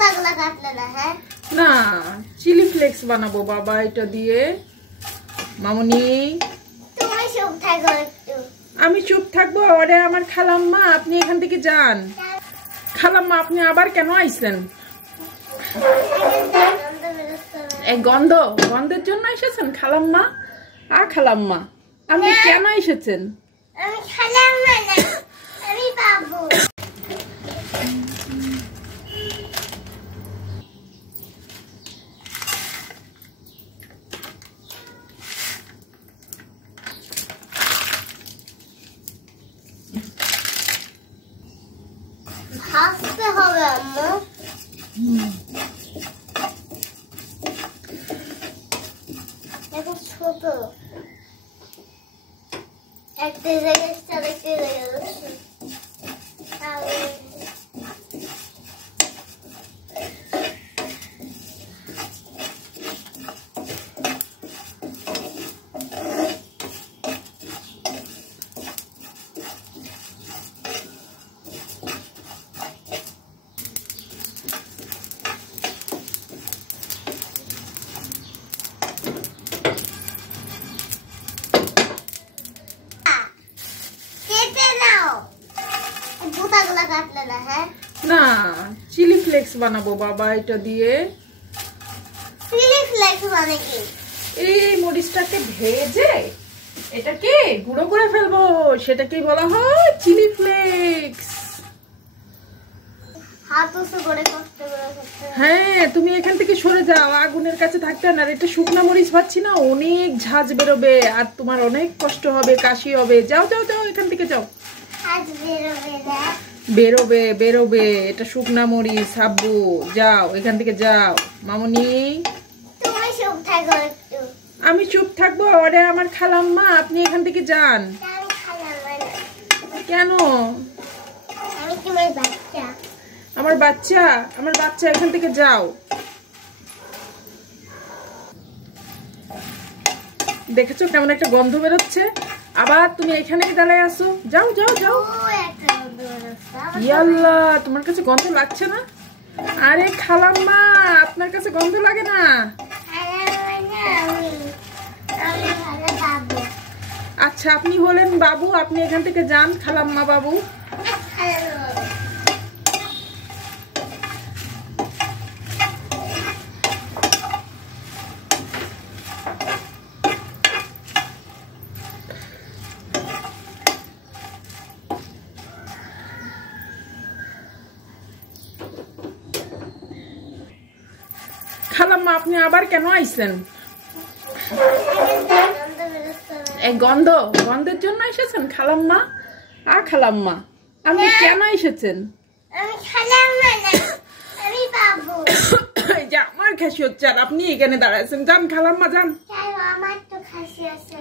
জুতাগুলো কাটলে না? হ্যাঁ না, চিলি ফ্লেক্স বানাবো বাবা এটা দিয়ে। মামুনি তুমি চুপ থাকো একটু। আমি চুপ থাকবো? ওরে আমার খালাম্মা, আপনি এখান থেকে যান। খালাম্মা আপনি আবার কেন আইছেন? এই গন্ধের জন্য এসেছেন খালাম্মা? খালাম্মা আপনি কেন এসেছেন? আমি খালাম্মা না, আমি বাবু। ভাজতে হবে আম্মু। এখন ছোট একটা জায়গায় আরেকটা জায়গায় জুতাগুলো কাটলে না? হ্যাঁ না, চিলি ফ্লেক্স বানাবো বাবা এটা দিয়ে। চিলি ফ্লেক্স মানে কি? এই মরিচটাকে ভেজে এটাকে গুঁড়ো করে ফেলবো, সেটাকেই বলা হয় চিলি ফ্লেক্স। হাত উঁচু করে করতে করতে। হ্যাঁ, তুমি এখান থেকে সরে যাও, আগুনের কাছে থাকতে না। এটা শুকনা মরিচ ভাবছি না, অনেক ঝাঁজ বেরোবে আর তোমার অনেক কষ্ট হবে, কাশি হবে। যাও যাও যাও, এখান থেকে যাও। আজ বেরোবে না? বেরোবে বেরোবে, এটা শুকনা মরিচ হাব্বু। যাও এখান থেকে যাও। মামুনি তুমি চুপ থাকো একটু। আমি চুপ থাকবো? ওরে আমার খালাম্মা, আপনি এখান থেকে যান। আমি খালাম্মা না। কেন? আমি তোমার বাচ্চা। আমার বাচ্চা? আমার বাচ্চা, এখান থেকে যাও। দেখেছো কেমন একটা গন্ধ বেরোচ্ছে? আবার তুমি এখানেই দাঁড়ায় আসো। যাও যাও যাও। ইয়াল্লা, তোমার কাছে গন্ধ লাগছে না? আরে খালাম্মা, আপনার কাছে গন্ধ লাগে না? আচ্ছা, আপনি হলেন বাবু, আপনি এখান থেকে যান। খালাম্মা বাবু। খালাম্মা আপনি আবার কেন আইছেন? এই গন্ধের জন্য এসেছেন খালাম্মা? খালাম্মা আপনি কেন এসেছেন? আমি খালাম্মা না, আমি বাবু। এই যে আমার খাসি হচ্ছে আর আপনি এখানে দাঁড়াইছেন। যান খালাম্মা যান। আমার তো খাসি আছে।